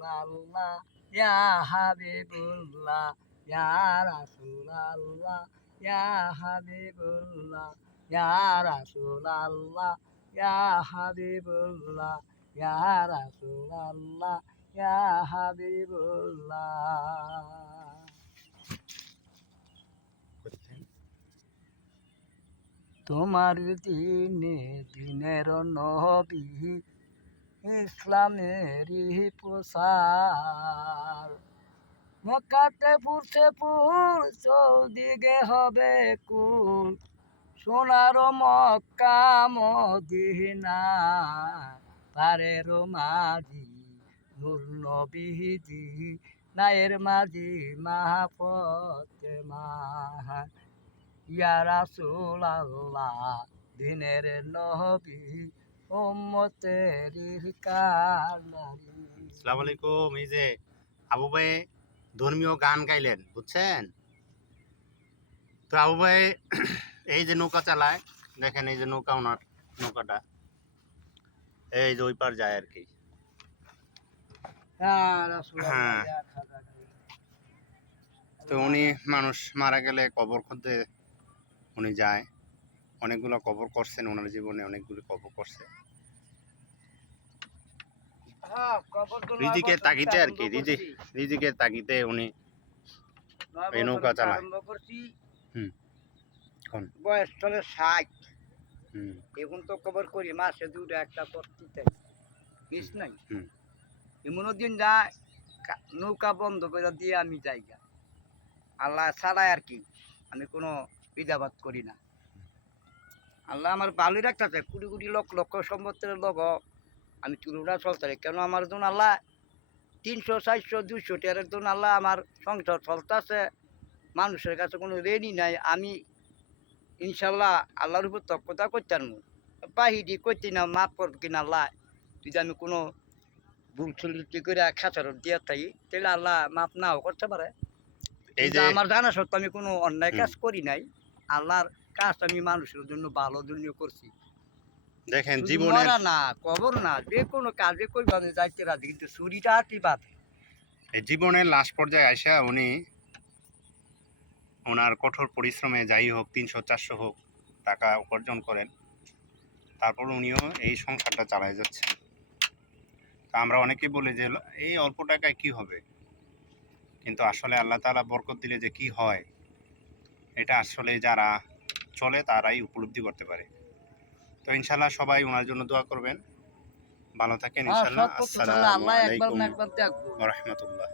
রাসূলুল্লাহ ইয়া হাবিবুল্লাহ ইয়া রাসূলুল্লাহ ইয়া হাবিবুল্লাহ ইয়া রাসূলুল্লাহ ইয়া হাবিবুল্লাহ ইয়া রাসূলুল্লাহ ইয়া হাবিবুল্লাহ। তোমার দিনে দিনের নবী ইসলামেরই প্রসার মক্কাতে পুরছে পুর চৌদিকে হবে কুল সোনার মক্কা মদিনা পারের মাঝি নূর নবীজি নায়ের মাঝি মাহফতেমা ইয়া রাসূলুল্লাহ দিনের নবী উম্মতের কান্ডারি। আসসালামু আলাইকুম। এই যে আবু ভাই ধর্মীয় গান গাইলেন, বুঝছেন তো? আবু ভাই এই যে নৌকা চালায়, দেখেন এই যে নৌকা, ওনার নৌকাটা এই যে ওই পার যায় আর কি। হ্যাঁ, তো উনি মানুষ মারা গেলে কবর খুঁজতে উনি যায়, অনেকগুলো কবর করছেন ওনার জীবনে, অনেকগুলো কবর করছে রিজিকের তাগিদে আর কি। রিজিকের তাগিদে উনি এই নৌকা চালায়। বয়স চলে 60, এখন তো কবর করি মাসে দুটো একটা করতে মিস নাই। এমন দিন যায় নৌকা বন্ধ করে দিয়ে আমি যাইগা, আল্লাহ ছাড়াই আর কি আমি কোনো বিধাবাদ করি না। আল্লাহ আমার ভালোই রাখতেছে, কোটি কোটি লক্ষ লক্ষ সম্পত্তির লোক আমি চুলুটা চলতে কেন আমার জন্য আল্লাহ 300 400 200 টাকার জন্য আল্লাহ আমার সংসার চলতেছে, মানুষের কাছে কোনো ঋণই নাই। আমি ইনশাল্লাহ আল্লাহর উপর তৎপরতা করতাম বাহিরি করতে না মাফ করব কিনা আল্লাহ, যদি আমি কোনো ভুল চুলতি করে খাঁচারত দিয়ে থাকি তাহলে আল্লাহ মাফ নাও করতে পারে। এই যে আমার জানা সত্ত্বেও আমি কোনো অন্যায় কাজ করি নাই, আল্লাহর কাজ আমি মানুষের জন্য ভালো জন্য করছি। দেখেন জীবনে না কবর না, যে কোনো কাজে করবে যাইতে রাজি, কিন্তু চুরিটা আর কি বাদ। এই জীবনের লাশ পর্যায়ে আসা উনি ওনার কঠোর পরিশ্রমে যাই হোক 300 400 হোক টাকা উপার্জন করেন, তারপর উনিও এই সংসারটা চালায় যাচ্ছে। তা আমরা অনেকে বলি যে এই অল্প টাকায় কি হবে, কিন্তু আসলে আল্লাহ তাআলা বরকত দিলে যে কি হয় এটা আসলে যারা চলে তারাই উপলব্ধি করতে পারে। তো ইনশাল্লাহ সবাই ওনার জন্য দোয়া করবেন, ভালো থাকেন ইনশাল্লাহ। আসসালামু আলাইকুম ওয়া রাহমাতুল্লাহ।